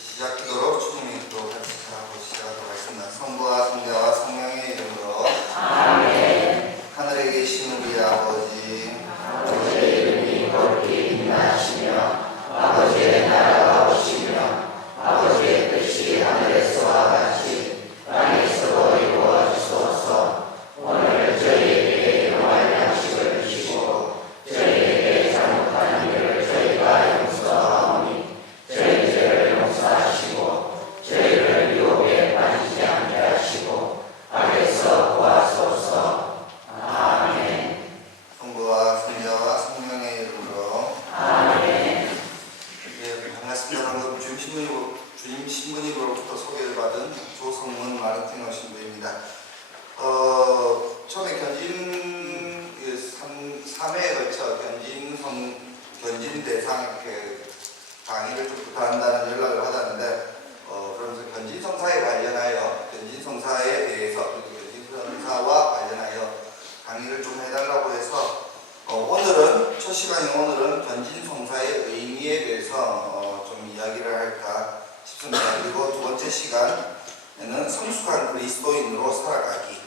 시작하도록 주님의 기도 같이 하고 시작하도록 하겠습니다. 성부와 성자와 성령의 이름으로 아멘. 하늘에 계신 우리 아버지, 아버지의 이름이 거룩히 빛나시며 아버지의 나라가 오시며 아버지의 뜻이 하늘에서와 같이 땅에서도 이루어지소서. 오늘 저희에게 일용할 양식을 주시고 저희에게 잘못한 일을 저희가 용서하오니 저희 죄를 용서하시고 저희를 유혹에 빠지지 않게 하시고 악에서 구하소서. 아멘. 성부와 성자와 성령의 이름으로 아멘. 예, 반갑습니다. 방금 주임 신부님으로부터 소개를 받은 조성문 마르티노 신부입니다. 처음에 견진 3회에 걸쳐 견진 대상 이렇게 강의를 좀 부탁한다는 연락을 받았는데 그러면서 견진 성사에 관련하여 견진 성사에 대해서 그리고 견진 성사와 관련하여 강의를 좀 해달라고 해서 오늘은 첫 시간인 오늘은 견진 성사의 의미에 대해서 좀 이야기를 할까 싶습니다. 그리고 두 번째 시간에는 성숙한 그리스도인으로 살아가기,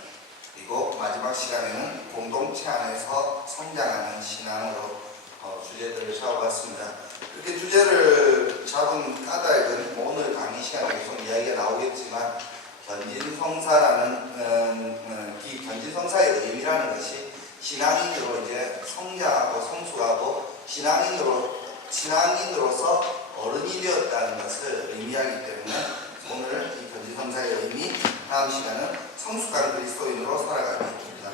그리고 마지막 시간에는 공동체 안에서 성장하는 신앙으로 주제들을 잡아봤습니다. 이렇게 주제를 잡은 까닭은 오늘 강의 시간에 계속 이야기가 나오겠지만 견진성사라는 이 견진성사의 의미라는 것이 신앙인으로 이제 성장하고 성숙하고 신앙인으로서 어른이 되었다는 것을 의미하기 때문에 오늘 이 견진성사의 의미, 다음 시간은 성숙한 그리스도인으로 살아가기,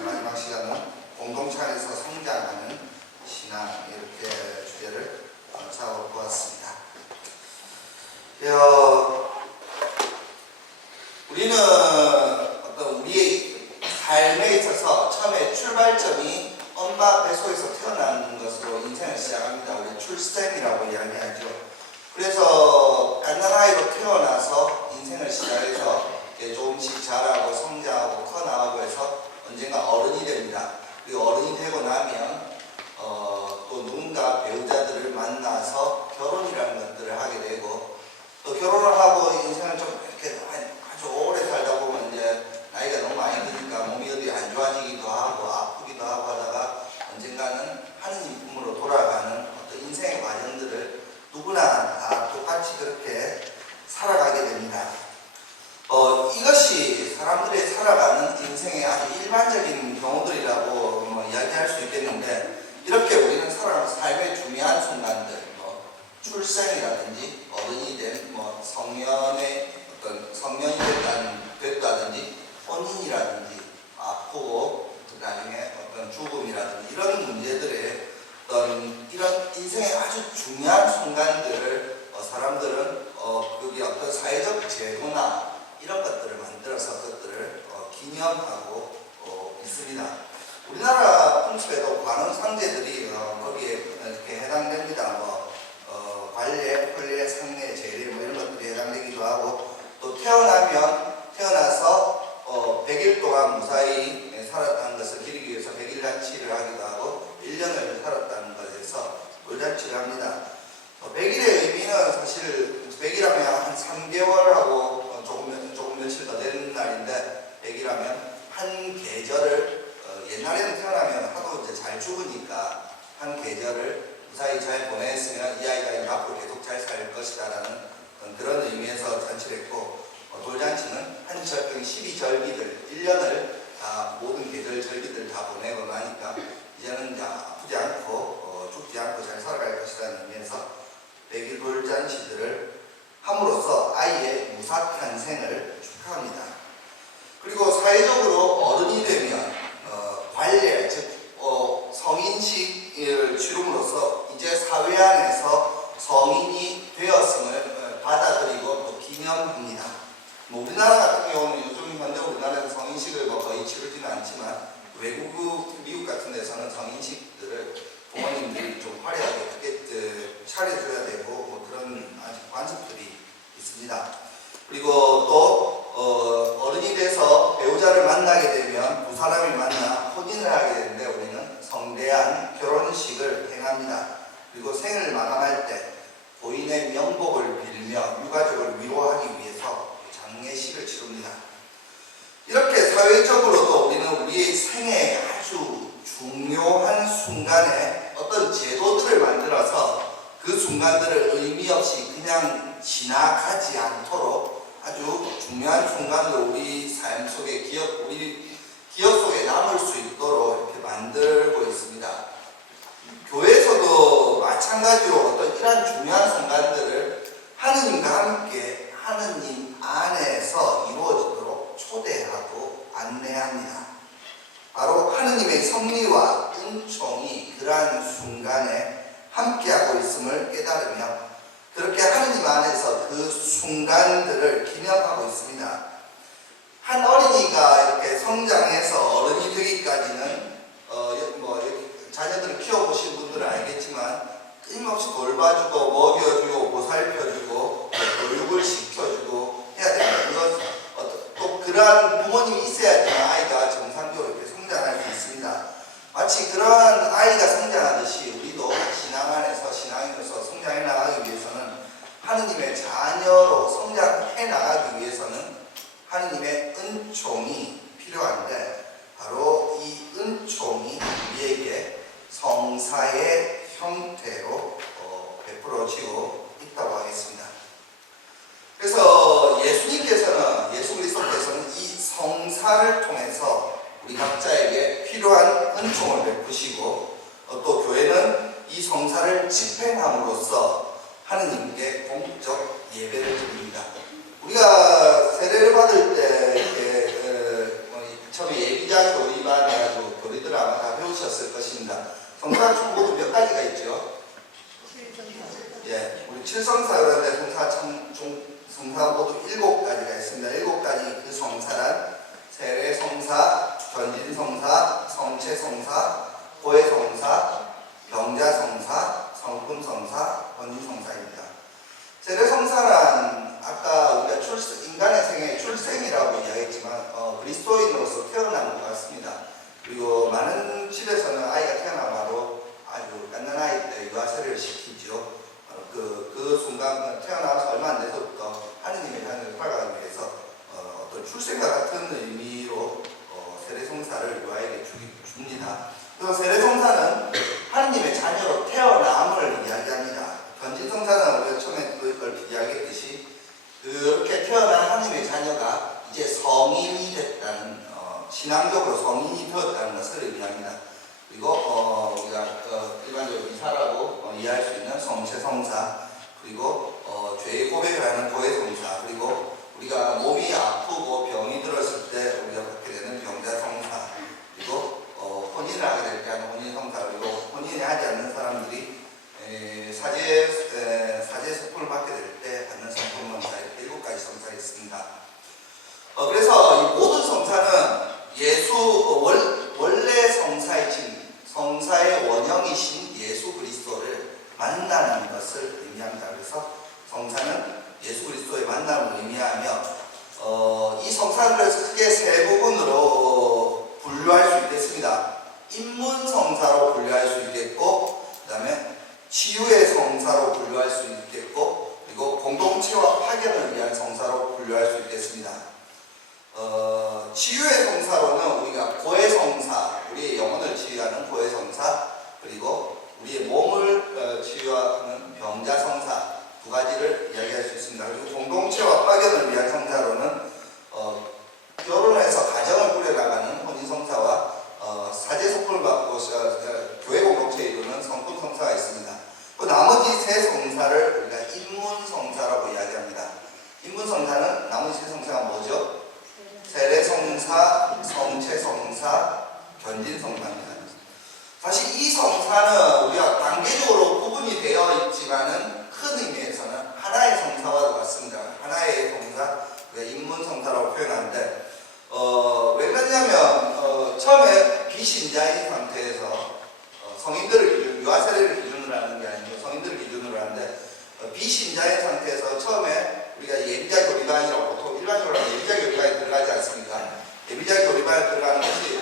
마지막 시간은 공동체 안에서 성장하는 신앙, 이렇게 주제를 잡아보았습니다. 우리는 어떤 우리의 삶에 있어서 처음에 출발점이 엄마 뱃속에서 태어나는 것으로 인생을 시작합니다. 우리 출생이라고 이야기하죠. 그래서 갓난아이로 태어나서 인생을 시작해서 조금씩 자라고 성장하고 커나가고 해서 언젠가 어른이 됩니다. 그리고 어른이 되고 나면 또 누군가 배우자들을 만나서 결혼이라는 것들을 하게 되고, 또 결혼을 하고 인생을 좀 이렇게 아주 오래 살다 보면 이제 나이가 너무 많이 드니까 몸이 어디 안 좋아지기도 하고 아프기도 하고 하다가 언젠가는 하느님 품으로 돌아가는 어떤 인생의 과정들을 누구나 다 똑같이 그렇게 살아가게 됩니다. 이것이 사람들의 살아가는 인생의 아주 일반적인 경우들이라고 이야기할 수 있겠는데, 이렇게 우리는 살아가는 삶의 중요한 순간들, 출생이라든지 어른이 된 성년의 어떤 성년이 됐다든지 혼인이라든지 아프고 나중에 어떤 죽음이라든지 이런 문제들의 이런 인생의 아주 중요한 순간들을 사람들은 그게 어떤 사회적 제도나 이런 것들을 만들어서 그것들을 기념하고 있습니다. 우리나라 풍습에도 관원 상제들이 거기에 이렇게 해당됩니다. 관례, 혼례, 상례, 제례 이런 것들이 해당되기도 하고, 또 태어나서 100일 동안 무사히 살았다는 것을 기리기 위해서 100일 잔치를 하기도 하고 1년을 살았다는 것에서 돌잔치를 합니다. 100일의 의미는 사실 100일하면 한 3개월하고 조금 며칠 더 되는 날인데, 100일하면 한 계절을 옛날에는 태어나면 하도 이제 잘 죽으니까 한 계절을 무사히 잘 보냈으면 이 아이가 이제 앞으로 계속 잘 살 것이다라는 그런 의미에서 잔치를 했고, 돌잔치는 12절기들 1년을 다 모든 계절 절기들 다 보내고 나니까 이제는 이제 아프지 않고 죽지 않고 잘 살아갈 것이라는 의미에서 100일 돌잔치들을 함으로써 아이의 무사탄생을 축하합니다. 그리고 사회적으로 어른이 되면 관례, 즉 성인식을 치름으로써 이제 사회 안에서 성인이 되었음을 받아들이고 또 기념합니다. 우리나라 같은 경우는 요즘 현재 우리나라에서 성인식을 거의 치르지는 않지만, 외국 미국 같은 데서는 성인식들을 부모님들이 좀 화려하게 크게 차려줘야 되고 그런 아직 관습들이 있습니다. 그리고 또 어른이 돼서 배우자를 만나게 되면 두 사람이 만나 혼인을 하게 되는데, 우리는 성대한 결혼식을 행합니다. 그리고 생을 마감할 때 고인의 명복을 빌며 유가족을 교회적으로도 우리는 우리의 생애의 아주 중요한 순간에 어떤 제도들을 만들어서 그 순간들을 의미 없이 그냥 지나가지 않도록 아주 중요한 순간으로 우리 삶 속에 우리 기억 속에 남을 수 있도록 이렇게 만들고 있습니다. 교회에서도 마찬가지로 어떤 이러한 중요한 순간들을 하느님과 함께 하느님 안에서 이루어지도록 초대하고 안내합니다. 바로 하느님의 섭리와 은총이 그러한 순간에 함께하고 있음을 깨달으며 그렇게 하느님 안에서 그 순간들을 기념하고 있습니다. 한 어린이가 이렇게 성장해서 어른이 되기까지는 자녀들을 키워보신 분들은 알겠지만 끊임없이 돌봐주고 먹여주고 보살펴주고 교육을 시켜주고 해야 됩니다. 이건 또 그러한 부모님이 있어야지만 아이가 정상적으로 이렇게 성장할 수 있습니다. 마치 그러한 아이가 성장하듯이 우리도 신앙 안에서 신앙인으로서 성장해 나가기 위해서는 하느님의 자녀로 성장해 나가기 위해서는 하느님의 은총이 필요한데 바로 이 은총이 우리에게 성사의 형태로 베풀어지고 있다고 하겠습니다. 그래서 예수 그리스도께서는 이 성사를 통해서 우리 각자에게 필요한 은총을 베푸시고 또 교회는 이 성사를 집행함으로써 하느님께 공적 예배를 드립니다. 우리가 세례를 받을 때 이렇게 처음에 예비자 교리반 해가지고 교리들 아마 다 배우셨을 것입니다. 성사 총 모두 몇 가지가 있죠? 예, 우리 7성사 그러는데 성사 모두 7가지가 있습니다. 7가지 그 성사란 세례성사, 전진성사, 성체성사, 고해성사, 병자성사, 성품성사, 번지성사입니다. 세례성사란 아까 우리가 인간의 생애 출생이라고 이야기했지만 그리스도인으로서 태어난 것 같습니다. 그리고 많은 집에서는 아이가 태어나바로 아주 갓난 아이 때 유아세례를 시키죠. 그 순간 태어나서 얼마 안 돼서부터 하느님의 자녀를 살아가기 위해서 어떤 출생과 같은 의미로 세례성사를 유아에게 줍니다. 그래서 세례성사는 하느님의 자녀로 태어남을 이야기합니다. 전진성사는 우리가 처음에 그걸 이야기했듯이 그렇게 태어난 하느님의 자녀가 이제 성인이 됐다는 신앙적으로 성인이 되었다는 것을 의미합니다. 그리고 우리가 일반적으로 이사라고 이해할 수 있는 성체성사, 그리고 죄의 고백을 하는 고해성사, 그리고 우리가 몸이 아프고 병이 들었을 때 우리가 받게 되는 병자성사, 그리고 혼인을 하게 될 때 하는 혼인성사, 그리고 혼인을 하지 않는 사람들이 사제 세품을 받게 될 때 받는 성품성사, 이렇게 7가지 성사가 있습니다. 그래서 이 모든 성사는 원래 성사의 원형이신 예수 그리스도를 만나는 것을 의미합니다. 그래서 성사는 예수 그리스도의 만남을 의미하며 이 성사를 그래서 크게 세 부분으로 분류할 수 있겠습니다. 인문 성사로 분류할 수 있겠고, 그 다음에 치유의 성사로 분류할 수 있겠고, 그리고 공동체와 파견을 위한 성사로 분류할 수 있겠습니다. 치유의 성사로는 우리가 고해성사, 우리의 영혼을 치유하는 고해성사, 그리고 우리의 몸을 치유하는 병자성사, 2가지를 이야기할 수 있습니다. 그리고 공동체와 파견을 위한 성사로는 결혼해서 가정을 꾸려나가는 혼인성사와 사제속품을 받고 교회 공동체에 이루는 성품성사가 있습니다. 그 나머지 세 성사를 우리가 인문성사라고 이야기합니다. 인문성사는 나머지 세 성사가 뭐죠? 세례성사, 성체성사, 견진성사입니다. 사실 이 성사는 우리가 단계적으로 구분이 되어 있지만은 큰 의미에서는 하나의 성사와 같습니다. 하나의 성사, 인문성사라고 표현하는데 왜 그러냐면 처음에 비신자인 상태에서 성인들을 유아세례를 기준으로 하는 게 아니고 성인들을 기준으로 하는데 비신자인 상태에서 처음에 우리가 예비자 교리반이라고 보통 일반적으로 예비자 교리반에 들어가지 않습니까? 예비자 교리반에 들어가는 것이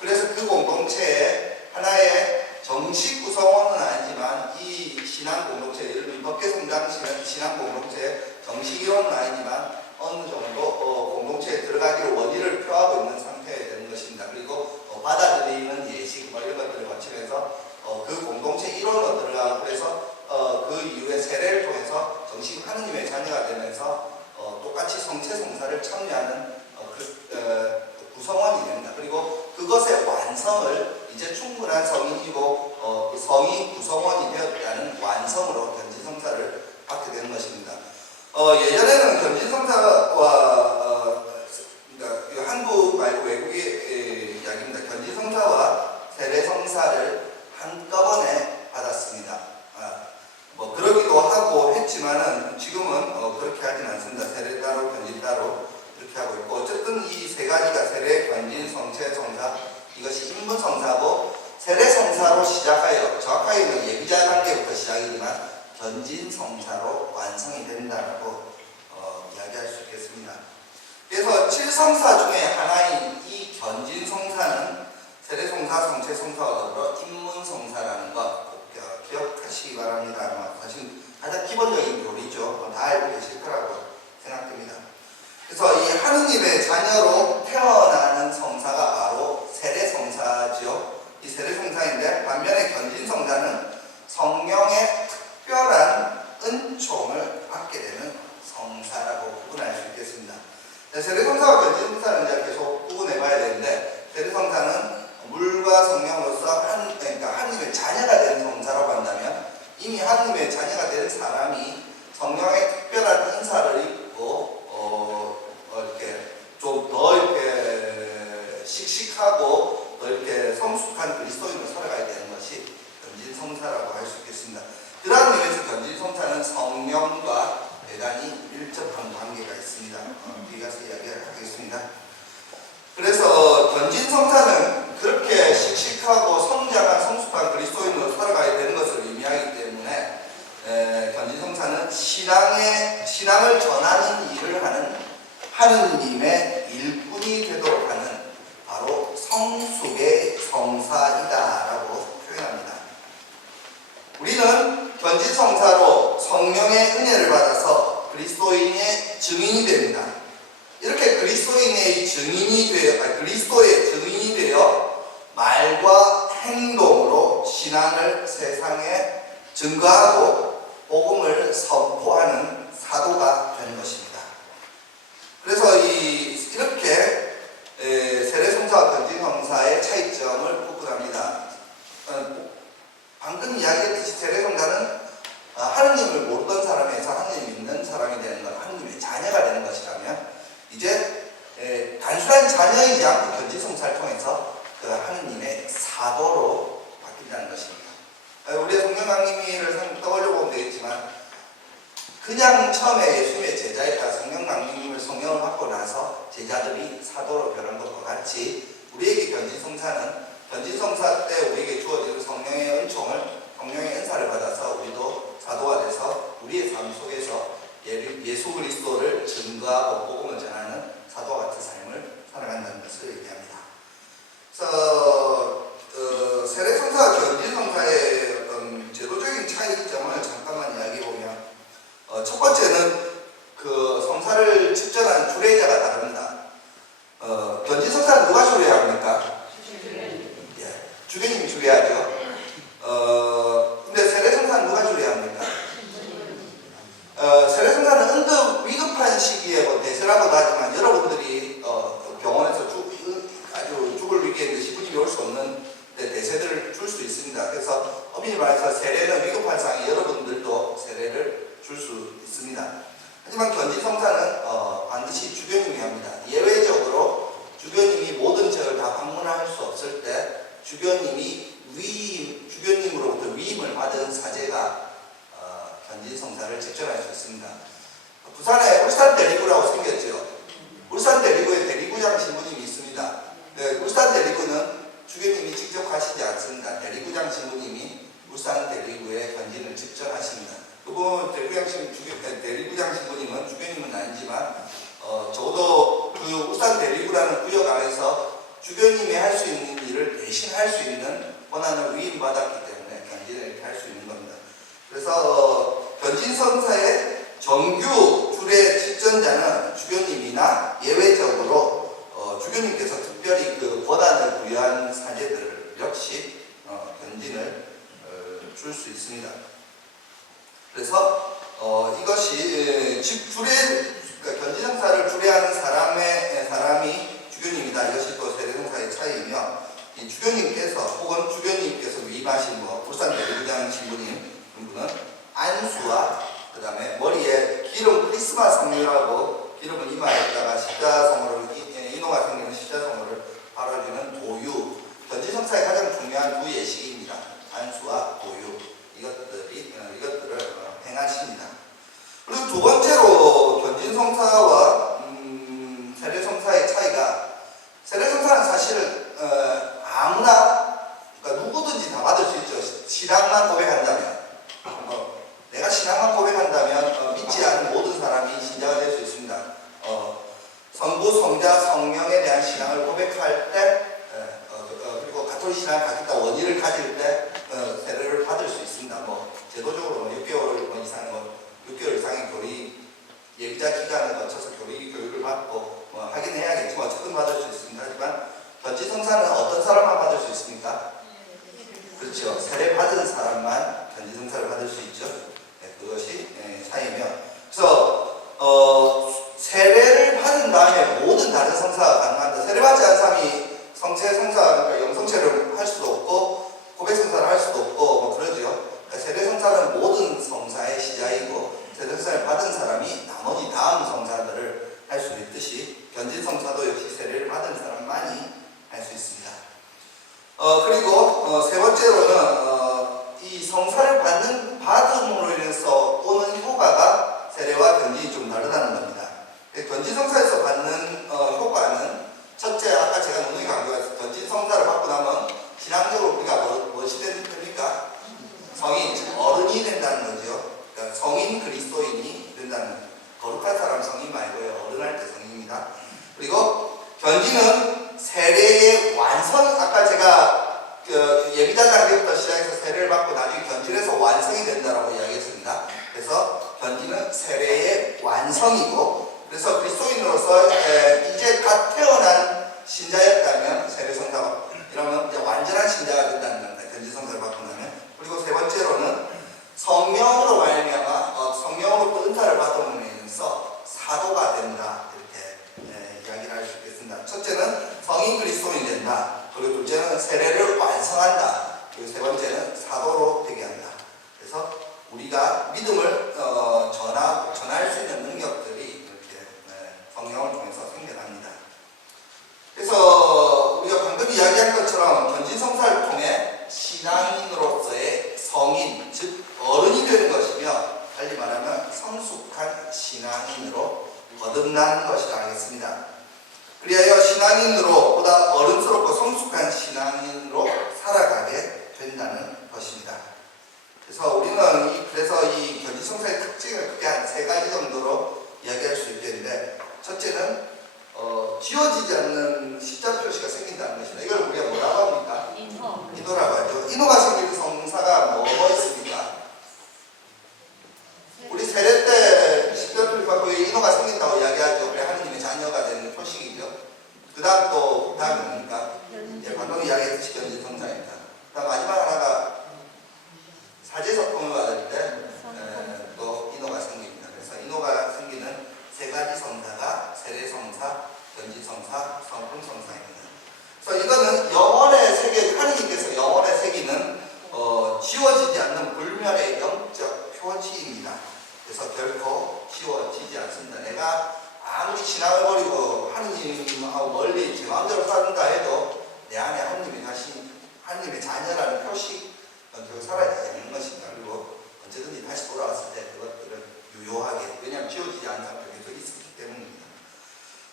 그래서 그 공동체에 하나의 정식 구성원은 아니지만 이 신앙 공동체, 예를 들면 법계성장 신앙 공동체 정식 이론은 아니지만 어느 정도 공동체에 들어가지 가지 원리를 표하고 있는 상태가 되는 것입니다. 그리고 받아들이는 예식 이런 것들을 거치면서 그 공동체 일원으로 들어가고 그래서 그 이후에 세례를 통해서 정식 하느님의 자녀가 되면서 똑같이 성체 성사를 참여하는 구성원이 됩니다. 그리고 그것의 완성을 이제 충분한 성인이고 성이 구성원이 되었다는 완성으로 견진성사를 받게 되는 것입니다. 예전에는 견진성사와 그러니까 한국 말고 외국의 이야기입니다. 견진성사와 세례성사를 한꺼번에 받았습니다. 뭐 그러기도 하고 했지만은 지금은 그렇게 하진 않습니다. 세례 따로 견진 따로 이렇게 하고 있고 어쨌든 이 세 가지가 세례, 견진, 성체, 성사 이것이 인문성사고 세례성사로 시작하여 정확하게는 예비자 단계부터 시작이지만 견진성사로 완성이 된다라고 이야기할 수 있겠습니다. 그래서 7성사 중에 하나인 이 견진성사는 세례성사, 성체성사와 더불어 인문성사라는 것 꼭 기억하시기 바랍니다. 사실 가장 기본적인 교리죠. 다 알고 계실 거라고 생각됩니다. 그래서 이 하느님의 자녀로 태어나는 성사가 바로 세례성사죠. 이 세례성사인데 반면에 견진성사는 성령의 특별한 은총을 받게 되는 성사라고 구분할 수 있겠습니다. 세례성사와 견진성사는 이제 계속 구분해봐야 되는데 세례성사는 물과 성령으로서 그러니까 하느님의 자녀가 되는 성사라고 한다면 이미 하느님의 자녀가 된 사람이 성령의 특별한 인사를 입고 이렇게 좀 더 이렇게 씩씩하고 더 이렇게 성숙한 그리스도인으로 살아가야 되는 것이 견진성사라고 할 수 있겠습니다. 그러한 의미에서 견진성사는 성령과 대단히 밀접한 관계가 있습니다. 뒤에 가서 이야기를 하겠습니다. 그래서 견진성사는 그렇게 씩씩하고 성장한 성숙한 그리스도인으로 살아가야 되는 것을 의미하기 때문에 견진성사는 신앙을 전하는 일을 하는 하느님의 일꾼이 되도록 하는 바로 성숙의 성사이다라고 표현합니다. 우리는 견진성사로 성령의 은혜를 받아서 그리스도인의 증인이 됩니다. 이렇게 그리스도의 증인이 되어 말과 행동으로 신앙을 세상에 증거하고 복음을 선포하는 사도가 되는 것입니다. 그래서 이렇게 세례성사와 견진성사의 차이점을 구분합니다. 방금 이야기했듯이 세례성사는 하느님을 모르던 사람에서 하느님을 믿는 사람이 되는 것, 하느님의 자녀가 되는 것이라면 이제 단순한 자녀이지 않고 견진성사를 통해서 그 하느님의 사도로 바뀐다는 것입니다. 우리의 성령 강림을 떠올려 보면 되겠지만 그냥 처음에 예수님의 제자였다 성령 강림을 성령을 받고 나서 제자들이 사도로 변한 것과 같이 우리에게 견진성사 때 우리에게 주어지는 성령의 은총을 성령의 은사를 받아서 우리도 사도가 돼서 우리의 삶 속에서 예수 그리스도를 증거하고 복음을 전하는 사도와 같은 삶을 살아간다는 것을 얘기합니다. 그래서 세례성사와 견진성사의 어떤 제도적인 차이점을 잠깐만 이야기해 보면 첫 번째는 그 성사를 측정한 주례자가 다릅니다. 견진성사는 누가 주례합니까? 주교님이 주례하죠. 근데 세례성사는 누가 주례합니까? 세례성사는 은근 위급한 시기에 대세라고도 하지만 여러분들이 병원에서 아주 죽을 위기에 있는 시부님이 올 수 없는 대세들을 줄 수 있습니다. 그래서 엄밀히 말해서 세례는 위급한 상황에 여러분들도 세례를 줄 수 있습니다. 하지만 견진성사는 반드시 주교님이 합니다. 예외적으로 주교님이 모든 지역을 다 방문할 수 없을 때 주교님으로부터 위임을 받은 사제가 견진성사를 직전할 수 있습니다. 부산에 울산 대리구라고 생겼죠. 울산 대리구에 대리구장 신부님이 있습니다. 울산 대리구는 주교님이 직접 가시지 않습니다. 대리구장 신부님이 울산 대리구에 견진을 직전하십니다. 그리고 대리구장 신부님은 주교님은 아니지만 적어도 그 울산 대리구라는 구역 안에서 주교님이 할 수 있는 일을 대신 할 수 있는 권한을 위임받았기 때문에 견진을 이렇게 할 수 있는 겁니다. 그래서 견진성사의 정규 주례 직전자는 주교님이나 예외적으로 이것이 그러니까 견지성사를 주례하는 사람이 주교님이다. 이것이 또 세례성사의 차이이며, 이 주교님께서 혹은 주교님께서 위임하신 울산 대구장 신부님 분은 안수와 그 다음에 머리에 기름 크리스마스 성류라고 기름을 이마에다가 십자성호를 인호가 생기는 십자성호를 바라주는 도유, 견지성사의 가장 중요한 두 예식입니다. 안수와 도유, 이것들을 행하십니다. 그리고 두 번째로 견진성사와 세례성사의 차이가, 세례성사는 사실 아무나, 그러니까 누구든지 다 받을 수 있죠. 신앙만 고백한다면, 내가 신앙만 고백한다면 믿지 않은 모든 사람이 신자가 될 수 있습니다. 성부, 성자, 성령에 대한 신앙을 고백할 때, 그리고 가톨릭 신앙을 갖겠다 원의를 가질 때 세례를 받을 수 있습니다. 제도적으로 6개월 이상, 6개월 이상의 교리 예비자 기간을 거쳐서 교육을 받고 하긴 해야겠지만 어쨌든 받을 수 있습니다. 하지만 견지성사는 어떤 사람만 받을 수 있습니까? 그렇죠. 세례 받은 사람만 견지성사를 받을 수 있죠. 그것이 차이며, 그래서 세례를 받은 다음에 모든 다른 성사가 가능합니다. 세례 받지 않은 사람이 성체 성사, 그러니까 영성체를 할 수도 없고 고백 성사를 할 수도 없고 그러죠. 그러니까 세례 성사는 모든 성사의 시작이고, 세례 성사를 받은 사람이 나머지 다음 성사들을 할 수 있듯이 견진 성사도 역시 세례를 받은 사람만이 할 수 있습니다. 그리고 세 번째로는 이 성사를 받음으로 인해서 오는 효과가 세례와 견진이 좀 다르다는 겁니다. 견진 성사에서 받는 효과는, 첫째, 아까 제가 누누이 강조했어요. 견진 성사를 받고 나면 신앙적으로 우리가 무엇이 됩니까? 성인, 어른이 된다는 거죠. 그러니까 성인 그리스도인이 된다는 거예요. 거룩한 사람 성인 말고요. 어른할 때 성인입니다. 그리고 견지는 세례의 완성, 아까 제가 예비자 단계부터 시작해서 세례를 받고 나중에 견진에서 완성이 된다라고 이야기했습니다. 그래서 견지는 세례의 완성이고, 그래서 그리스도인으로서 이제 갓 태어난 신자였다면 세례성사가 이러면 이제 완전한 신자가 된다는 겁니다. 견지성사를 받고 나면. 그리고 세 번째로는 성령으로 말미암아 성령으로부터 은사를 받으면서 사도가 된다, 이렇게 이야기를 할 수 있겠습니다. 첫째는 성인 그리스도인이 된다. 그리고 둘째는 세례를 완성한다. 그리고 세 번째는 사도로 되게 한다. 그래서 우리가 믿음을 전할 수 있는 능력들이 이렇게 성령을 통해서 생겨납니다. 그래서 우리가 방금 이야기한 것처럼 견진성사를 통해 신앙인으로서의 성인, 즉 어른이 되는 것이며, 달리 말하면 성숙한 신앙인으로 거듭나는 것이라 하겠습니다. 그리하여 신앙인으로 보다 어른스럽고 성숙한 신앙인으로 살아가게 된다는 것입니다. 그래서 우리는 그래서 이 견지성사의 특징을 크게 한 세 가지 정도로 이야기할 수 있겠는데, 첫째는 지워지지 않는 십자 표시가 생긴다는 것입니다. 이걸 우리가 뭐라고 합니까? 인호라고 하죠. 인호가 생기는 성사가 뭐가 있습니까? 우리 세례 때 십자 표시 받고 인호가 생긴다고 이야기하죠. 그래, 하느님의 자녀가 되는 표식이죠. 그 다음 또 다음이 뭡니까? 방금 이야기했듯이 견지성사입니다. 그다음 마지막 하나가 사제석봉을 받을 때 또 인호가 생깁니다. 그래서 인호가 생기는 세 가지 성사가 세례성사, 견지성사, 성품성사입니다. 그래서 이거는 영원의 세계, 하느님께서 영원의 세계는 지워지지 않는 불멸의 영적 표지입니다. 그래서 결코 지워지지 않습니다. 내가 아무리 신앙을 버리고 하느님하고 멀리 제 마음대로 산다 해도 내 안에 하느님의 자녀라는 표시 결국 사라지지 않는 것입니다. 그리고 언제든지 다시 돌아왔을 때 그것들은 유효하게, 왜냐하면 지워지지 않는 상태가 계속 있었기 때문입니다.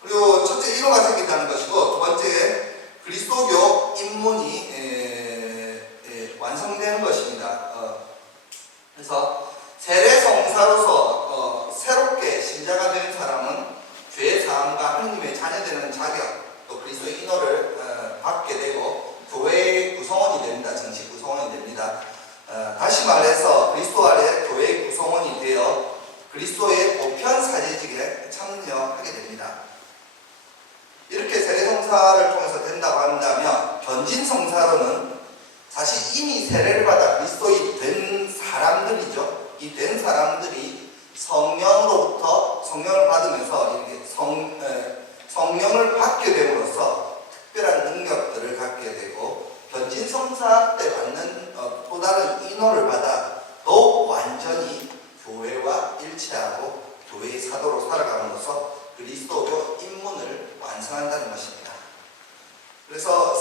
그리고 첫째, 인호가 생긴다는 것이고, 두 번째, 그리스도교 입문이 완성되는 것입니다. 그래서 세례성사로서 새롭게 신자가 된 사람은 죄 사함과 하느님의 자녀되는 자격, 또 그리스도의 인호를 받게 되고 교회의 구성원이 됩니다. 정식 구성원이 됩니다. 다시 말해서 그리스도 아래 교회의 구성원이 되어 그리스도의 보편 사제직에 참여하게 됩니다. 이렇게 세례성사를 통해서 된다고 한다면, 견진성사로는 사실 이미 세례를 받아 그리스도인 된 사람들이죠. 이 된 사람들이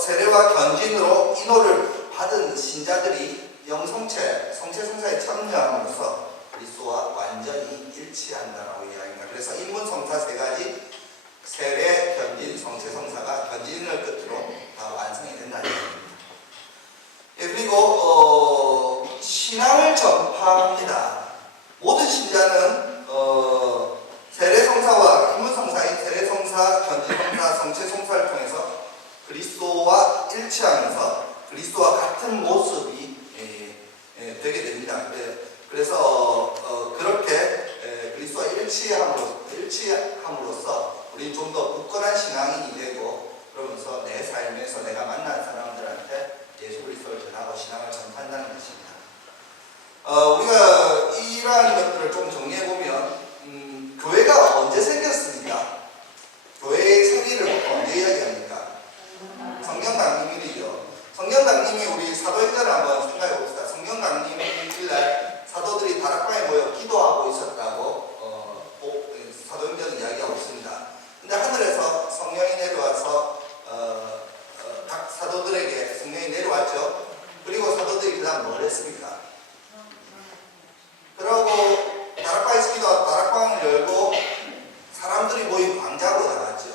세례와 견진으로 인호를 받은 신자들이 성체성사에 참여함으로써 그리스도와 완전히 일치한다라고 이야기합니다. 그래서 인문성사 세 가지, 세례, 견진, 성체성사가 견진을 끝으로 다 완성이 된다는 얘기입니다. 예, 그리고 신앙을 전파합니다. 모든 신자는 세례성사와 인문성사인 세례성사, 견진성사, 성체성사를 통해서 그리스도와 일치하면서 그리스도와 같은 모습이 되게 됩니다. 그래서 그렇게 그리스도와 일치함으로써 우리 좀 더 굳건한 신앙인이 되고, 그러면서 내 삶에서 내가 만난 사람들한테 예수 그리스도를 전하고 신앙을 전한다는 것입니다. 우리가 이러한 것들을 좀 정리해보면, 교회가 언제 생겼습니까? 교회의 생리를 언제 이야기합니까? 성령 강림일이죠. 성령 강림이 우리 사도행전을 한번 생각해 봅시다. 성령 강림일날 사도들이 다락방에 모여 기도하고 있었다고 사도행전은 이야기하고 있습니다. 근데 하늘에서 성령이 내려와서 각 사도들에게 성령이 내려왔죠. 그리고 사도들이 그 다음 뭘 했습니까? 그러고 다락방에서 기도하고 다락방을 열고 사람들이 모인 광장으로 나갔죠.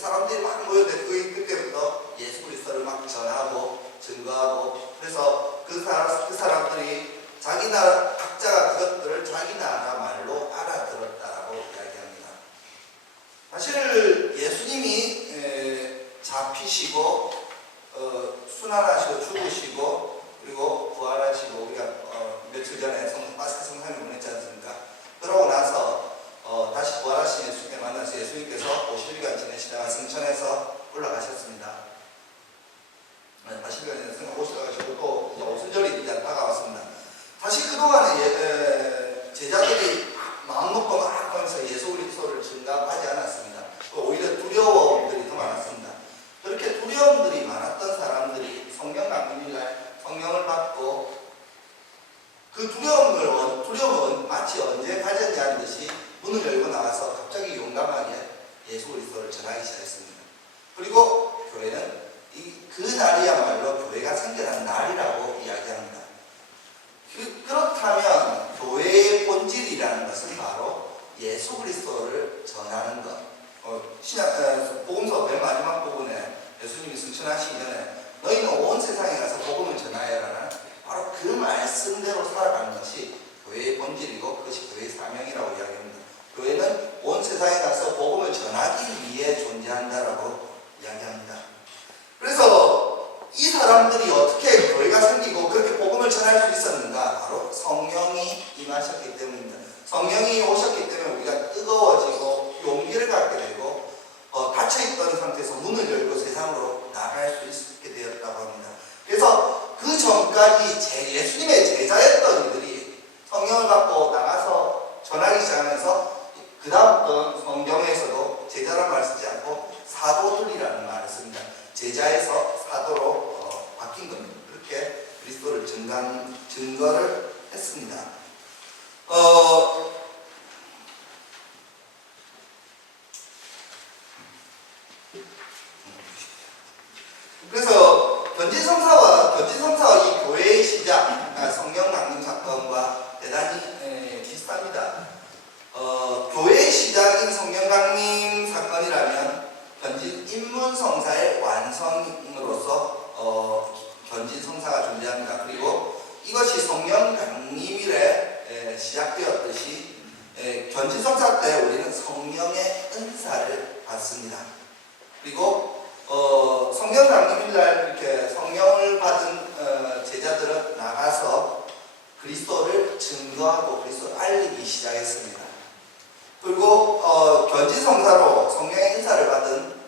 사람들이 막 모여들고 그때부터 예수 그리스도를 막 전하고 증거하고, 그래서 그 사람들이 자기 나라, 각자가 그것들을 자기 나라 말로 알아들었다라고 이야기합니다. 사실 예수님이 잡히시고 순환하시고 죽으시고 그리고 부활하시고, 우리가 며칠 전에 파스카 성산을 보냈지 않습니까? 그러고 나서 다시 부활하신 예수님을 만나서 예수님께서 50일간 지내시다가 승천해서 올라가셨습니다. 40일간 지내서 올라가시고 또 오순절이 이제 다가왔습니다. 사실 그동안에 제자들이 마음 놓고 막 하면서 예수 그리스도를 증거하지 않았습니다. 오히려 두려움들이 더 많았습니다. 그렇게 두려움들이 많았던 사람들이 성령 강림일날 성령을 받고, 그 두려움은 마치 언제 가졌냐는 듯이 문을 열고 나와서 갑자기 용감하게 예수 그리스도를 전하기 시작했습니다. 그리고 교회는 그 날이야말로 교회가 생겨난 날이라고 이야기합니다. 그렇다면 교회의 본질이라는 것은 바로 예수 그리스도를 전하는 것. 복음서 맨 마지막 부분에 예수님이 승천하시기 전에 너희는 온 세상에 가서 복음을 전하여라는 바로 그 말씀대로 살아가는 것이 교회의 본질이고 그것이 교회의 사명이라고 이야기합니다. 교회는 온 세상에 가서 복음을 전하기 위해 존재한다라고 이야기합니다. 그래서 이 사람들이 어떻게 교회가 생기고 그렇게 복음을 전할 수 있었는가? 바로 성령이 임하셨기 때문입니다. 성령이 오셨기 때문에 우리가 뜨거워지고 용기를 갖게 되고 닫혀있던 상태에서 문을 열고 세상으로 나갈 수 있게 되었다고 합니다. 그래서 그 전까지 예수님의 제자였던 이들이 성령을 받고 나가서 전하기 시작하면서 그 다음부터 성경에서도 제자란 말 쓰지 않고 사도들이라는 말을 씁니다. 제자에서 사도로 바뀐 겁니다. 그렇게 그리스도를 증거를 했습니다. 그래서 견진성사와 이 교회의 시작, 성령 강림 사건과 대단히 비슷합니다. 교회의 시작인 성령 강림 사건이라면 인문성사의 완성으로서 견진성사가 존재합니다. 그리고 이것이 성령 강림일에 시작되었듯이 견진성사 때 우리는 성령의 은사를 받습니다. 그리고 성령 강림일날 이렇게 성령을 받은 제자들은 나가서 그리스도를 증거하고 그리스도를 알리기 시작했습니다. 그리고 견진성사로 성령의 은사를 받은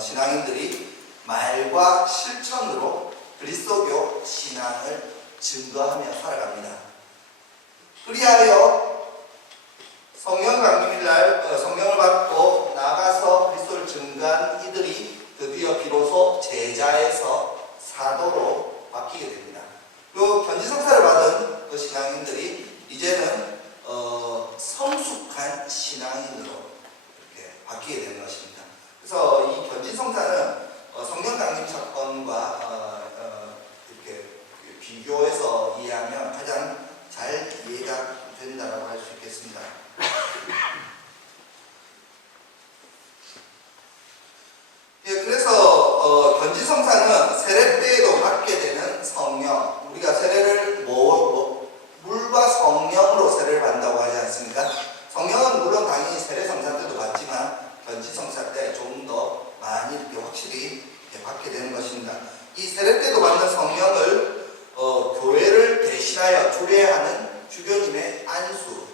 신앙인들이 말과 실천으로 그리스도교 신앙을 증거하며 살아갑니다. 그리하여 성령 강림일날 성령을 받고 나가서 그리스도를 증거한 이들이 드디어 비로소 제자에서 사도로 바뀌게 됩니다. 그리고 견진성사를 받은 그 신앙인들이 이제는 성숙한 신앙인으로 이렇게 바뀌게 되는 것입니다. 그래서 이 견진성사는 성령 강림 사건과 이렇게 비교해서 이해하면 가장 잘 이해가 된다고 할 수 있겠습니다. 예, 그래서 견지성사는 세례 때에도 받게 되는 성령, 우리가 세례를 물과 성령으로 세례를 받는다고 하지 않습니까? 성령은 물론 당연히 세례성사 때도 받지만 견지성사 때 좀 더 많이 이렇게 확실히 받게 되는 것입니다. 이 세례 때도 받는 성령을 교회를 대신하여 주례하는 주교님의 안수,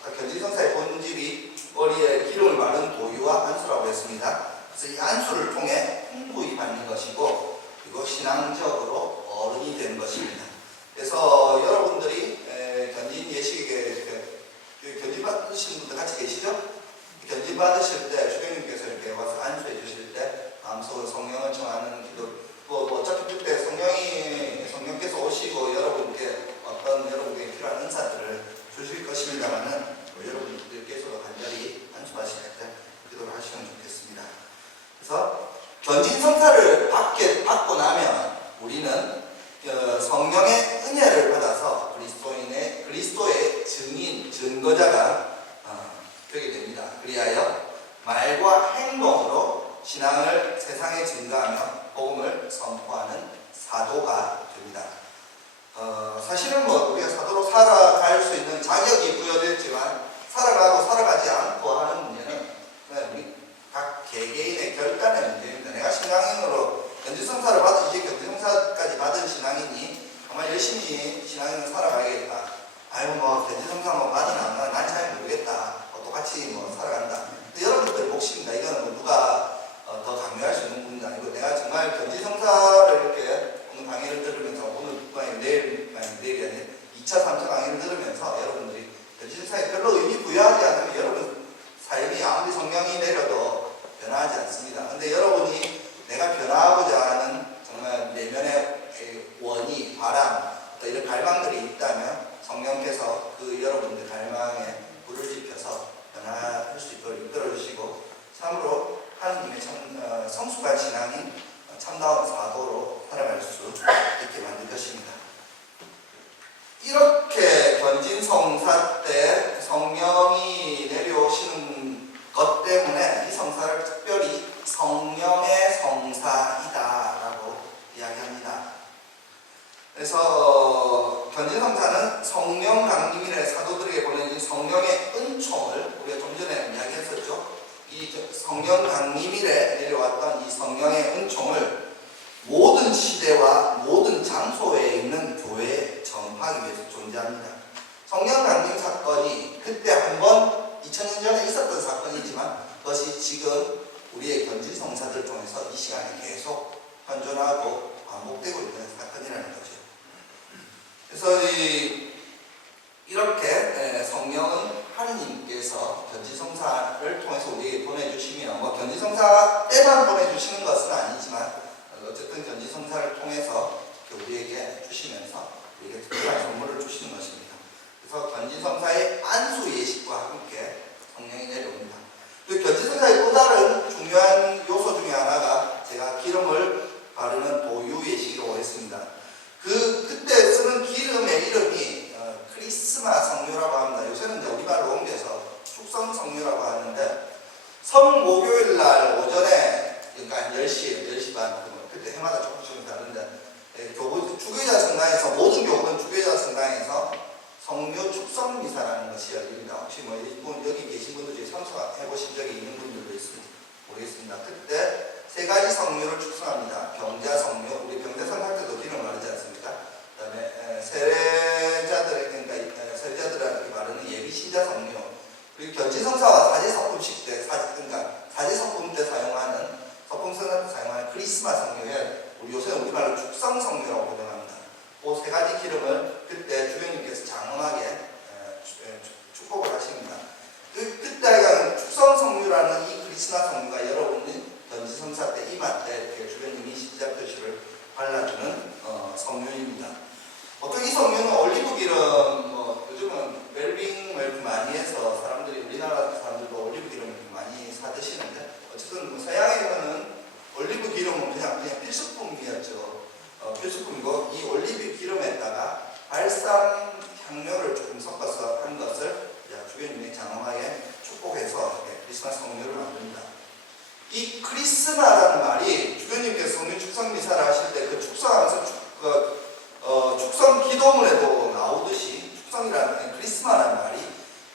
아까 견지성사의 본질이 머리에 기름을 바른 도유와 안수라고 했습니다. 그래서 이 안수를 통해 풍부히 받는 것이고, 그리고 신앙적으로 어른이 되는 것입니다. 그래서 여러분들이 견진 예식에 견진 받으신 분들 같이 계시죠? 견진 받으실 때 주교님께서 이렇게 와서 안수해 주실 때 마음속으로 성령을 청하는 기도, 어차피 그때 성령께서 오시고 여러분께 어떤 여러분께 필요한 은사들을 주실 것입니다만은 여러분들께서도 간절히 안수하실 때 기도를 하시면 좋겠습니다. 그래서 견진성사를 받고 나면 우리는 성령의 은혜를 받아서 그리스도의 증인, 증거자가 되게 됩니다. 그리하여 말과 행동으로 신앙을 세상에 증거하며 복음을 선포하는 사도가 됩니다. 사실은 우리가 사도로 살아갈 수 있는 자격이 부여됐지만 살아가고 살아가지 않고 하는 문제는 우리 각 개개인의 결단의 문제입니다. 내가 신앙인으로 견지성사를 받으시 견지성사까지 받은 신앙인이 정말 열심히 신앙인을 살아가야겠다. 견지성사 받으면 안 받으면 난 잘 모르겠다. 똑같이 살아간다. 근데 여러분들 몫입니다. 이거는 누가 더 강요할 수 있는 부분이 아니고, 내가 정말 견지성사를 이렇게 오늘 강의를 들으면서 내일이 아니라 2차, 3차 강의를 들으면서 여러분들이 견지성사에 별로 의미 부여하지 않으면 여러분 삶이 아무리 성령이 내려도 변화하지 않습니다. 근데 여러분이 내가 변화하고자 하는 정말 내면의 원의, 바람, 이런 갈망들이 있다면 성령께서 그 여러분들 갈망에 불을 지펴서 변화할 수 있도록 이끌어주시고 참으로 하느님의 성숙한 신앙인 참다운 사도로 살아갈 수 있게 만들 것입니다. 이렇게 견진성사 때 성령이 내려오시는 것 때문에 이 성사를 특별히 성령의 성사이다라고 이야기합니다. 그래서 견진성사는 성령 강림일에 사도들에게 보내진 성령의 은총을 우리가 좀 전에 이야기했었죠. 이 성령 강림일에 내려왔던 이 성령의 은총을 모든 시대와 모든 장소에 있는 교회에 전파하기 위해서 존재합니다. 성령 강림 사건이 그때 한번 2000년 전에 있었던 사건이지만 그것이 지금 우리의 견진성사들 통해서 이 시간에 계속 현존하고 반복되고 있는 사건이라는 거죠. 그래서 이렇게 성령은 하느님께서 견지성사를 통해서 우리에게 보내주시면 견지성사 때만 보내주시는 것은 아니지만 어쨌든 견지성사를 통해서 우리에게 주시면서 우리에게 특별한 선물을 주시는 것입니다. 그래서 견지성사의 안수 예식과 함께 성령이 내려옵니다. 그리고 견지성사의 또 다른 중요한 요소 중에 하나가 제가 기름을 바르는 도유 예식이라고 했습니다. 그때 쓰는 기름의 이름이 크리스마 성유라고 합니다. 요새는 이제 우리말로 옮겨서 축성 성유라고 하는데, 성목요일 날 오전에, 그러니까 10시 반, 그때 해마다 조금씩 다른데, 주교자 성당에서, 모든 교구는 주교자 성당에서 성묘 축성 미사라는 것이 열립니다. 혹시 여기 계신 분들 중에 참석해 보신 적이 있는 분들도 있을지 모르겠습니다. 그때 세 가지 성묘를 축성합니다. 병자 성묘, 우리 병자성 할 때도 기름을 바르지 않습니까? 그 다음에 세례자들한테 바르는 예비신자 성묘, 그리고 견지성사와 사제석품식 때, 사제석품 때 사용하는, 석품선할 때 사용하는 크리스마 성묘에 요새는 우리말로 축성 성묘라고 번역합니다. 그 세 가지 기름을 그때 주교님께서 장엄하게 축복을 하십니다. 그때 축성 성묘라는 이 크리스마 성묘가 여러분이 견지성사 때 이맘 때 이렇게 주교님이 십자 표시를 발라주는 성묘입니다. 보통 이 성묘는 올리브 기름, 요즘은 웰빙 많이 해서 우리나라 사람들도 올리브 기름을 많이 사 드시는데, 어쨌든 서양에서는 올리브 기름은 그냥 크리스마라는 말이 주교님께서 성령 축성 미사를 하실 때 그 축성하면서 축성 기도문에도 나오듯이 축성이라는 크리스마라는 말이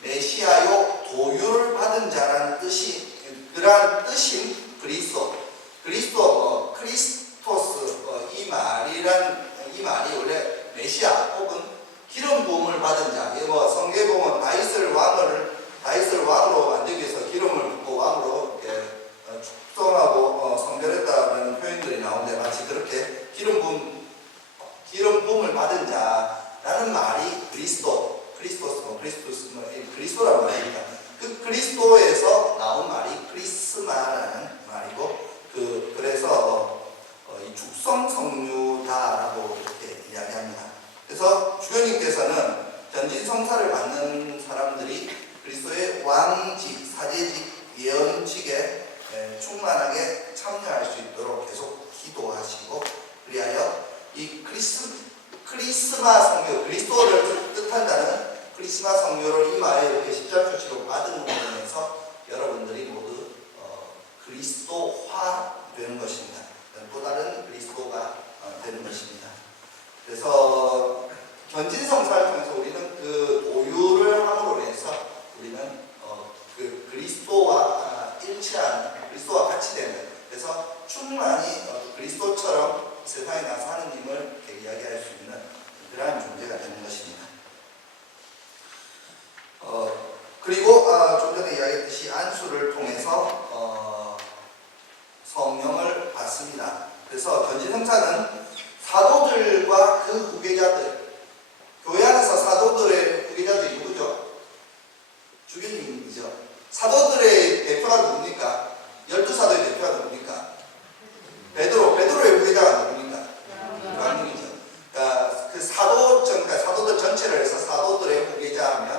메시아요 도유를 받은 자라는 뜻이 그러한 뜻인 그리스도 크리스토스 이 말이 원래 메시아 혹은 기름 부음을 받은 자. 성경에 보면 다윗을 왕으로 만들기 위해서 기름을 붓고 왕으로 축성하고 성별했다는 표현들이 나오는데 마치 그렇게 기름 부음을 받은 자라는 말이 그리스도라는 말입니다. 그 그리스도에서 나온 말이 크리스마라는 말이고 그래서 이 축성 성류다라고 이렇게 이야기합니다. 그래서 주교님께서는 전진 성사를 받는 사람들이 그리스도의 왕직, 사제직, 예언직에 충만하게 참여할 수 있도록 계속 기도하시고 그리하여 이 크리스마 성류, 그리스도를 뜻한다는 크리스마 성류를 이마에 이렇게 십자 표시로 받은 부분에서 여러분들이 모두 그리스도화 되는 것입니다. 또 다른 그리스도가 되는 것입니다. 그래서 견진성사를 통해서 우리는 그 도유를 함으로 해서 우리는 그 그리스도와 일치한 그리스도와 같이 되는 그래서 충만히 그리스도처럼 세상에 나서 하느님을 이야기할 수 있는 그러한 존재가 되는 것입니다. 그리고 좀 전에 이야기했듯이 안수를 통해서 성령을 받습니다. 그래서 견진성사는 사도들과 그 후계자들, 교회 안에서 사도들의 후계자들이 누구죠? 주교님이죠. 사도들의 대표가 누굽니까? 12사도의 대표가 누굽니까? 베드로의 후계자가 누굽니까? 요한님이죠. 그러니까 그러니까 사도들 전체를 해서 사도들의 후계자 하면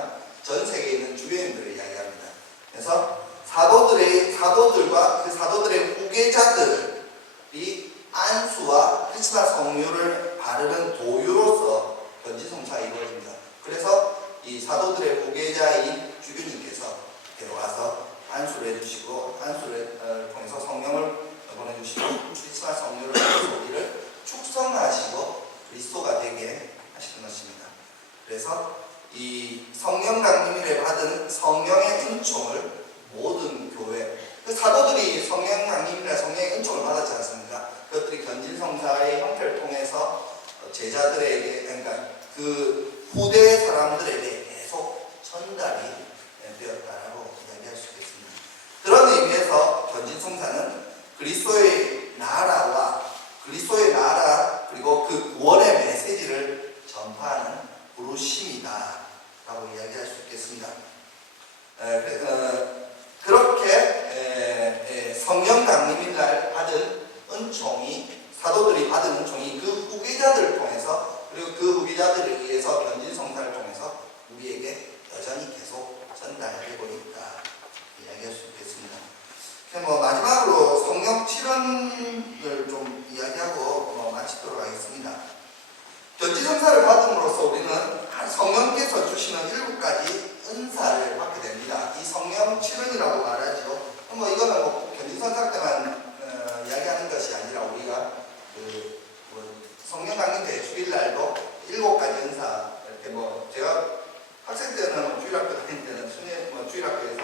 전 세계에 있는 주교님들을 이야기합니다. 그래서 사도들과 그 사도들의 후계자들이 안수와 크리스마 성류를 바르는 도유로서 견진성사가 이루어집니다. 그래서 이 사도들의 후계자인 주교님께서 와서 안수를 해주시고 안수를 통해서 성령을 보내주시고 크리스마 성류를 통해서 우리를 축성하시고 그리스도가 되게 하시는 것입니다. 그래서 이 성령 강림을 받은 성령의 은총을 모든 교회 사도들이 성령 강림이나 성령의 은총을 받았지 않습니까? 그것들이 견진성사의 형태를 통해서 제자들에게 그러니까 그 후대 사람들에게 계속 전달이 되었다라고 이야기할 수 있겠습니다. 그런 의미에서 견진성사는 그리스도의 나라 그리고 그 구원의 메시지를 전파하는 부르심이다라고 이야기할 수 있겠습니다. 그렇게 성령 강림일 날 받은 은총이 사도들이 받은 은총이 그 후계자들을 통해서 그리고 그 후계자들에 의해서 견진성사를 통해서 우리에게 여전히 계속 전달되고 있다 이야기할 수 있겠습니다. 마지막으로 성령 칠언을 좀 이야기하고 마치도록 하겠습니다. 견진성사를 받음으로써 우리는 성령께서 주시는 7가지 은사를 받게 됩니다. 이 성령 칠언이라고 말하죠. 이거는 견진성사 때만 이야기하는 것이 아니라 우리가 성령 강림 대축일날도 7가지 은사 이렇게 제가 학생 때는 주일학교 다닐 때는 주일학교에서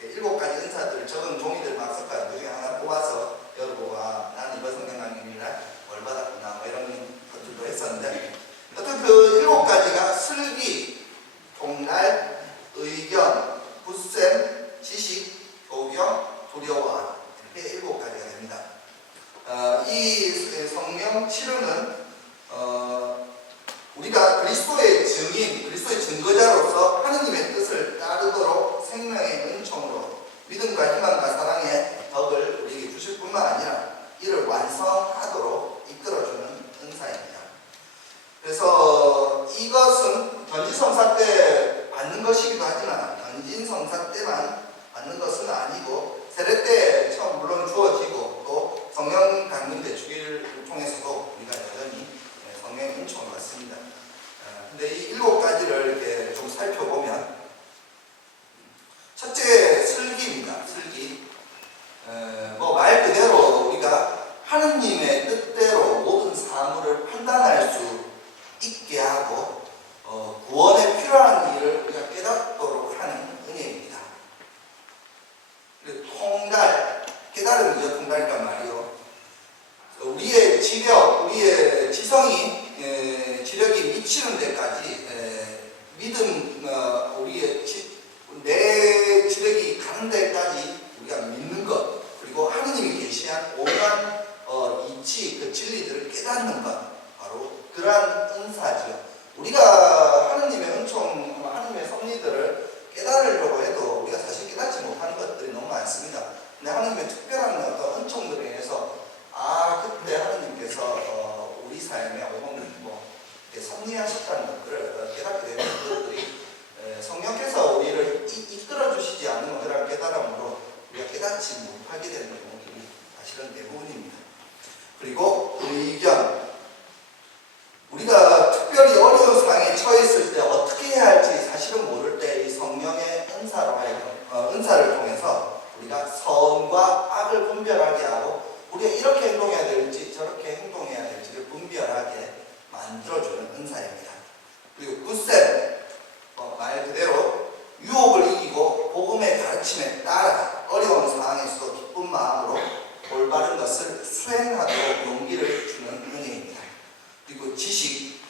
7가지 은사들 적은 종이들 막 섞어요. 그 중에 하나 뽑아서 열어보고 나는 이번 성령 강림일날 뭘 받았구나 이런 것들도 했었는데 어떤 그 7가지가 슬기, 통날, 의견, 굳셈, 지식, 교경, 두려워 이렇게 7가지가 됩니다. 이 성령 칠언은 우리가 그리스도의 증인, 그리스도의 증거자로서 하느님의 뜻을 따르도록 생명의 은총으로 믿음과 희망과 사랑의 덕을 우리에게 주실 뿐만 아니라 이를 완성하도록 이끌어주는 은사입니다. 그래서 이것은 견진성사 때 받는 것이기도 하지만 견진성사 때만 받는 것은 아니고 세례 때 처음 물론 주어지고 또 성령 강림 대축일을 통해서도 우리가 여전히 성령의 은총을 받습니다. 근데 이 7가지를 이렇게 좀 살펴보면 첫째 슬기입니다. 슬기. 말 그대로 통달, 깨달음이죠. 통달이란 말이요. 우리의 지력, 우리의 지성이 지력이 미치는 데까지 믿음, 내 지력이 가는 데까지 우리가 믿는 것, 그리고 하느님이 계시한 온갖 이치, 그 진리들을 깨닫는 것, 바로 그러한 은사죠. 우리가 하느님의 은총, 하느님의 섭리들을 깨달으려고 해도 우리가 사실 깨닫지 못하는 것들이 너무 많습니다. 근데 하느님의 특별한 어떤 은총들에 의해서 그때 하느님께서 우리 삶에 섭리하셨다는 것들을 깨닫게 되는 것들이 성령께서 우리를 이끌어 주시지 않는 그런 깨달음으로 우리가 깨닫지 못하게 되는 경우들이 사실은 대부분입니다. 그리고 의견, 우리가 특별히 어려운 상황에 처했을 때 어떻게 해야 할지 사실은 모를 때 이 성령의 은사를 통해서 우리가 선과 악을 분별하게 하고 우리가 이렇게 행동해야 될지 저렇게 행동해야 될지를 분별하게 만들어주는 은사입니다. 그리고 굳셈, 말 그대로 유혹을 이기고 복음의 가르침에 따라 어려운 상황에서도 기쁜 마음으로 올바른 것을 수행하도록 용기를 주는 은혜입니다. 그리고 지식,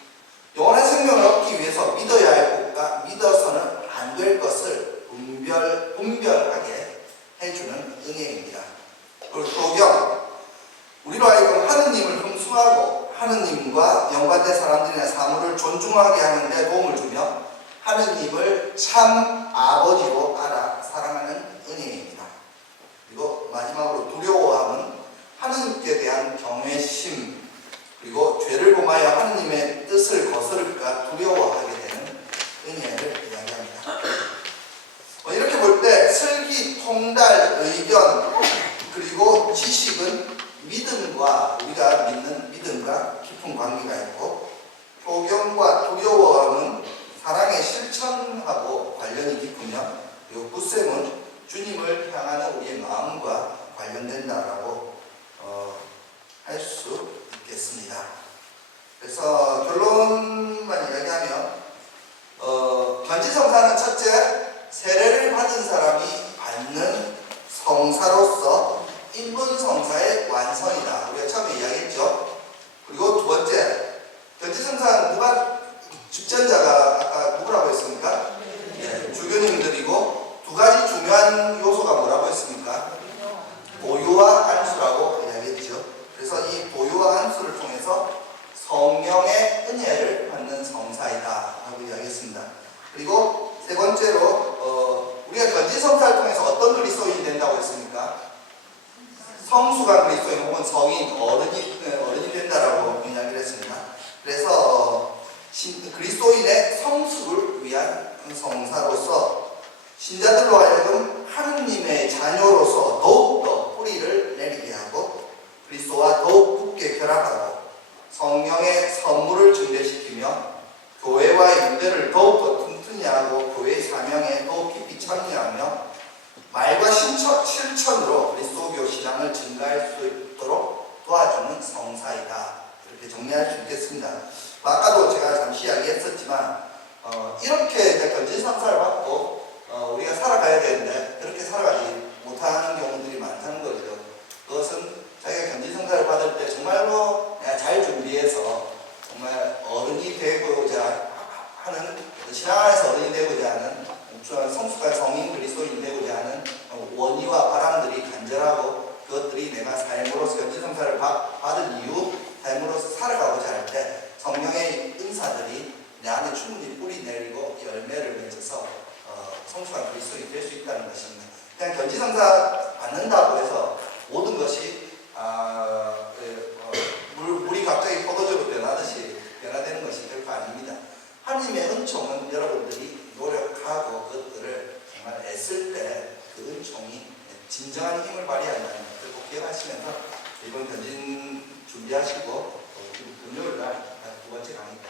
영원한 생명을 얻기 위해서 믿어야 할 것과 믿어서는 안 될 것을 분별하게 해주는 은혜입니다. 그리고 도경, 우리로 하여금 하느님을 흠숭하고 하느님과 연관된 사람들이나 사물을 존중하게 하는 데 도움을 주며 하느님을 참 아버지로 알아 사랑하는 은혜입니다. 그리고 마지막으로 두려워함은 하느님께 대한 경외심, 그리고 죄를 범하여 하느님의 뜻을 거스를까 두려워하게 되는 은혜를 이야기합니다. 이렇게 볼 때 슬기, 통달, 의견, 그리고 지식은 믿음과 우리가 믿는 믿음과 깊은 관계가 있고, 표경과 두려워함은 사랑의 실천하고 관련이 깊으며, 그리고 굳셈은 주님을 향하는 우리의 마음과 관련된다라고 할 수 있겠습니다. 그래서 결론만 이야기하면 견지성사는 첫째, 세례를 받은 사람이 받는 성사로서 인문성사의 완성이다. 우리가 처음에 이야기했죠. 그리고 두 번째, 견지성사는 누가 집전자가 아까 누구라고 했습니까? 네, 주교님들이고 두 가지 중요한 요소가 뭐라고 했습니까? 보유와 안수라고 이야기했죠. 그래서 이 보유와 안수를 통해서 성령의 은혜를 받는 성사이다 라고 이야기했습니다. 그리고 세 번째로 우리가 견지성사를 통해서 어떤 그리스도인이 된다고 했습니까? 성숙한 그리스도인 혹은 성인, 어른이 된다라고 이야기를 했습니다. 그래서 그리스도인의 성숙을 위한 성사로서 신자들로 하여금 하느님의 자녀로서 더욱더 뿌리를 내리게 하고 그리스도와 더욱 굳게 결합하고 성령의 선물을 증대시키며 교회와의 유대를 더욱더 튼튼히 하고 교회의 사명에 더욱 깊이 참여하며 말과 실천으로 그리스도교 신앙을 증가할 수 있도록 도와주는 성사이다. 이렇게 정리할 수 있겠습니다. 아까도 제가 잠시 이야기했었지만 이렇게 이제 견지성사를 받고 우리가 살아가야 되는데 그렇게 살아가지 못하는 경우들이 많다는 거죠. 그것은 자기가 견지성사를 받을 때 정말로 내가 잘 준비해서 정말 어른이 되고자 하는, 신앙 안에서 어른이 되고자 하는 성숙한 성인 그리스도인이 되고자 하는 원의와 바람들이 간절하고 그것들이 내가 삶으로서 견지성사를 받은 이후 삶으로서 살아가고자 할 때 성령의 은사들이 내 안에 충분히 뿌리 내리고 열매를 맺어서 성숙한 그리스도인이 될 수 있다는 것입니다. 그냥 견지성사 받는다고 해서 모든 것이 물이 갑자기 포도주로 변화되는 것이 결코 아닙니다. 하나님의 은총은 여러분들이 노력하고 그것들을 정말 애쓸 때 그 은총이 진정한 힘을 발휘한다는 것을 꼭 기억하시면서 이번 견진 준비하시고 금요일 날 두 번째 강의 때